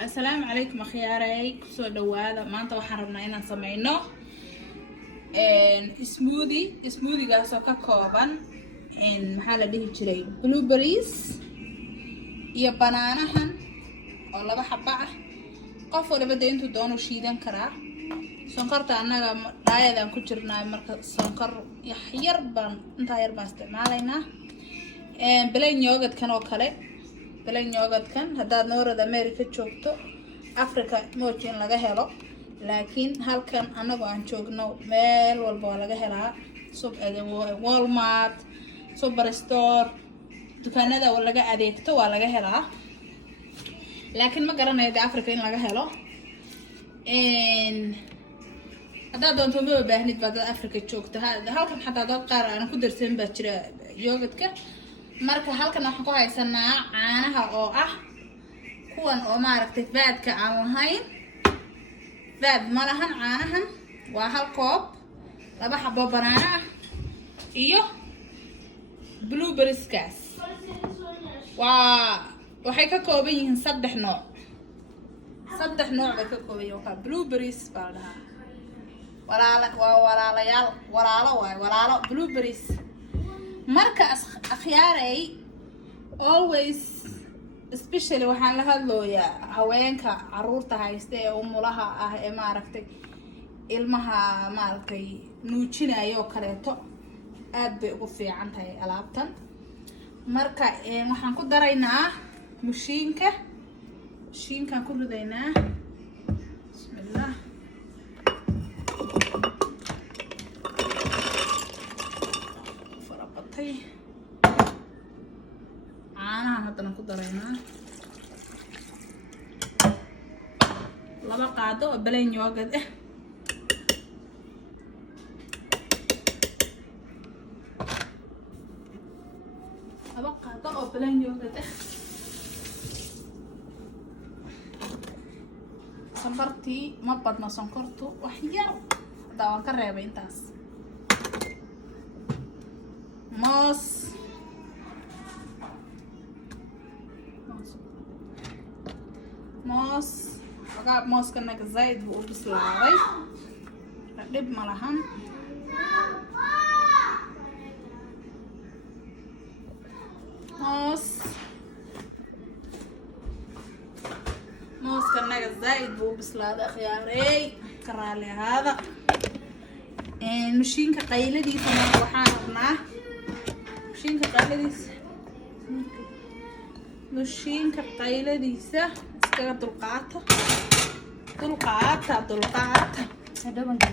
السلام عليكم أخياري كسر دوادة ما أنت وحرمنا إن سمعنا سموذي قاسو ككوبان إن محل به تري بلوبريز يا بنانهن ولا بحبعه قفوا لبدا أنتو دونو شيدان كرا سنقرت أنا رايدا كجرنا مركز سنقر يحيربان أنت يربان استعمالنا بلين يوجد كانوا كله بلين يوجد كان هذا نورد أمريكا شوكتو أفريقيا موجين لقى هلا لكن هل كان أنا قاعد شوكنو ميل والبوا لقى هلا سوب والمارت سوبر ستور دكان هذا ولا لقى أديكتو ولا لقى هلا لكن ما قرنا يد أفريقيا لقى هلا إن هذا دون تنبه بهني بعد أفريقيا شوكتو هذا هل كان حتى هذا قارة أنا كنت رسم بتشري يوجد كه marka halkan waxaan ku haysanaa caanaha oo ah kuwan oo maaragtay faadka aan lahayn faad ma lahan caanahan waa hal koob laba xabo banaana ah iyo blueberries kaas waxay ka kooban yihiin saddex nooc bay ka kooban yihiin waa blueberries baa dhahaa walaalo blueberries marka akhyaaray always especially waxaan la hadlooyaa haweenka caruurta haysta ee umulaha ah ee maaragtay ilmaha maaragtay nuujinayo kaleeto aad bay ugu fiican tahay alaabtan marka waxaan ku daraynaa mashiinkan ku ridaynaa bismillah caanaha haddana ku daraynaa laba qaado oo balayn yoogad ah sonkortii ma badna sonkortu wax yar hadaa waan ka reebay intaas moos ogaa mooskanaga zaid buu u bislaaday dhib ma lahan mooskanaga zaid buu u bislaaday akhyaareey ka raali ahaada mashiinka qayladiisa waxaan rabnaa mashiinka qayladiisa iskaga dulqaata I don't want to